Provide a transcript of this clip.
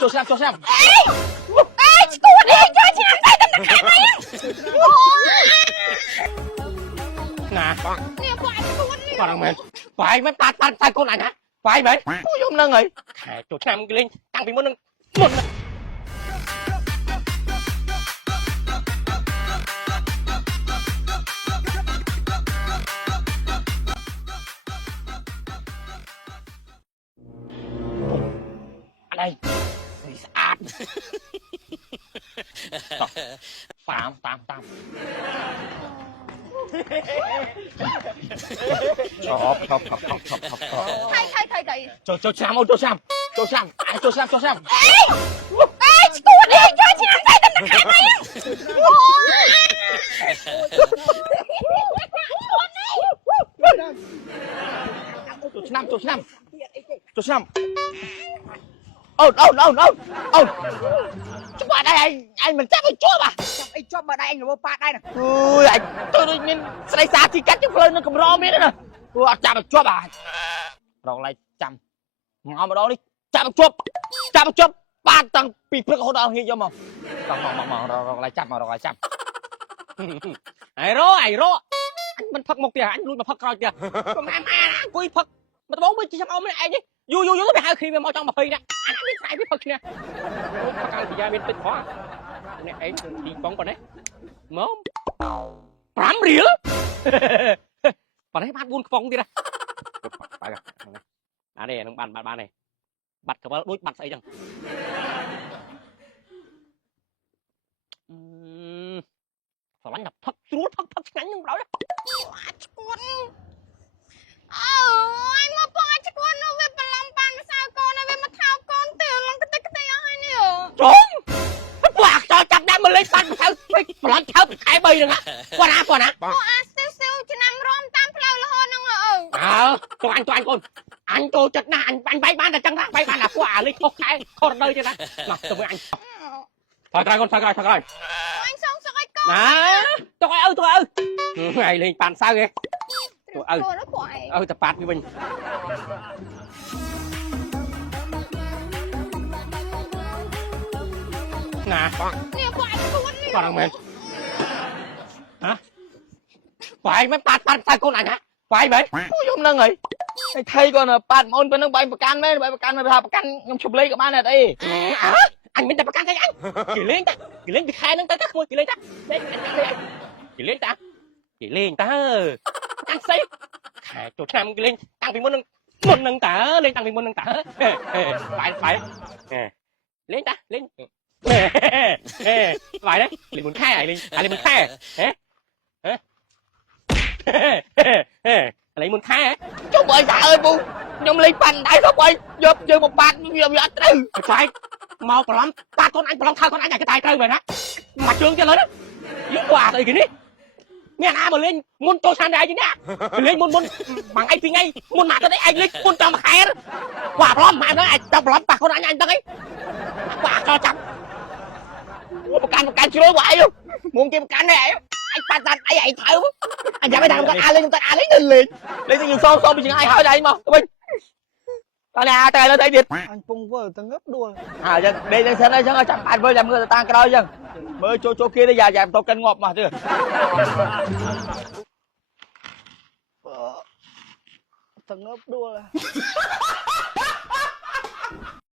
ចូលឆ្នាំ អេឈួតអីចូលឆ្នាំតែតែខាងនេះអូណានេះពួកអញឈួតនេះគាត់ហ្នឹងមែនបាយមិនតាតែកូនអញណាបាយមែនពួកខ្ញុំហ្នឹងហើយខែចូលឆ្នាំគេលេងតាំងពីមុនអីស្អាតតាមชอบថៃចូលឆ្នាំអូនចូលឆ្នាំចូលឆ្នាំអេឈួតអីចូលឆ្នាំតែតែខាងនេះចូលឆ្នាំអូនច្បាស់ដែរអញមិនចាប់ឲ្យជាប់ចាប់អីជាប់បើដៃអញរវប៉ាដែរណាអើយអញទៅដូចមានស្រីសាទីកាត់ជាផ្លូវនឹងកម្រមានណាព្រោះអត់ចាប់ឲ្យជាប់រកឡៃចាំងំម្ដងនេះចាប់ឲ្យជាប់បាត់តាំងពីព្រឹករហូតដល់ងាយយកមកមករកឡៃចាប់អីរ៉អញមិនផឹកមកទៀតអញលួចមកផឹកក្រោយទៀតកុំអាអង្គុយផឹកមកដបងមើលចាំអមនេះឯងយូរទៅហៅគ្រីមមកចង់20នាក់អញមានខ្សែវាផឹកគ្នាផឹកកាលពីយ៉ាមានទឹកផងនេះឯងទីបងប៉ុណ្ណេះមក5រៀលប៉ុណ្ណេះបាន4ខ្ពងទៀតណាបាទនេះនឹងបាននេះបាត់កវលដូចបាត់ស្អីចឹងស្រឡាញ់តែផឹកស្រួលផឹកឆ្ងាញ់នឹងដល់ឈួតអូយមកបងអញឈួតនោះវាប្រឡំបានម្សៅកូនវាមកថោកកូនទៅឡងកតិកតិអស់ហើយនេះចុងពួកអខ្ចរចាប់ដាក់មកលេងបាត់ម្សៅពេកប្រឡំថោកខែ3ហ្នឹងគាត់ណាអូអាស្ទើរឆ្នាំរំតាមផ្លូវរហូតហ្នឹងតើអញកូនអញចូលចិត្តណាស់អញបាយបានតែចឹងណាបាយបានតែពួកអាលេងខុសខែខុសរដូវទៀតណាមកទៅមើលអញថយក្រោយអញសងសឹកឲ្យកូនណាទុកឲ្យថ្ងៃលេងប៉ាន់សៅហ៎ទុកឲ្យតែប៉ាត់វាវិញណានេះពួកអញឈួតនេះគាត់ហ្នឹងមែនហ៎បាយមិនប៉ាត់តែកូនអញណាបាយមែនពួកខ្ញុំហ្នឹងហើយឯថៃគាត់ប៉ាត់មកអូនប៉ុណ្្នឹងបាយប្រកាន់មែនបាយប្រកាន់ថាប្រកាន់ខ្ញុំឈប់លេងក៏បានដែរអីអញមិនតែប្រកាន់តែអញគេលេងពីខែហ្នឹងទៅក្មួយគេលេងតាគេលេងតាអញស្អីខែចូលឆ្នាំគេលេងតាំងពីមុនហ្នឹងតើលេងតាំងពីមុនហ្នឹងតើបាយលេងតាលេងបាយđấyលេងមុនខែលេងមុនខែហ៎លេងមុនខែចុះបើតាអើយពូខ្ញុំលេងប៉ាន់ដៃទៅបើយកជើងមកប៉ាត់វាអត់ត្រូវខ្លាយមកប្រឡំប៉ាត់កូនអញប្រឡំថើកូនអញតែតែត្រូវមែនណាមកជើងទៀតលើនេះយីគាត់អីគេនេះមានអាមកលេងមុនចូលឆ្នាំដែរយីណាលេងមុនមួយថ្ងៃពីរថ្ងៃមុនមកទៅឯងលេងមុនចំខែគាត់ប្រឡំម៉ែហ្នឹងឯងចាប់ប្រឡំប៉ាកូនអញដឹងអីបាទចោលចាប់ប្រកាន់ជ្រុលបើអីមុំគេប្រកាន់នេះអញប៉ាត់អីឯងត្រូវអញចាំឲ្យថាអាលេងទៅលេងទៅយើងសូមពីចង្អាយហើយដែរមកទៅវិញតើតែលើទៅទៀតអញពងវើទៅងឹបដួលអញ្ចឹងដេកទៅសិនអីចឹងឲ្យចាំបាត់វើចាំមើលទៅតាមក្រោយចឹងមើលចូលគេទៅយ៉ាបន្តកិនងាប់មកទៀតទៅងឹបដួល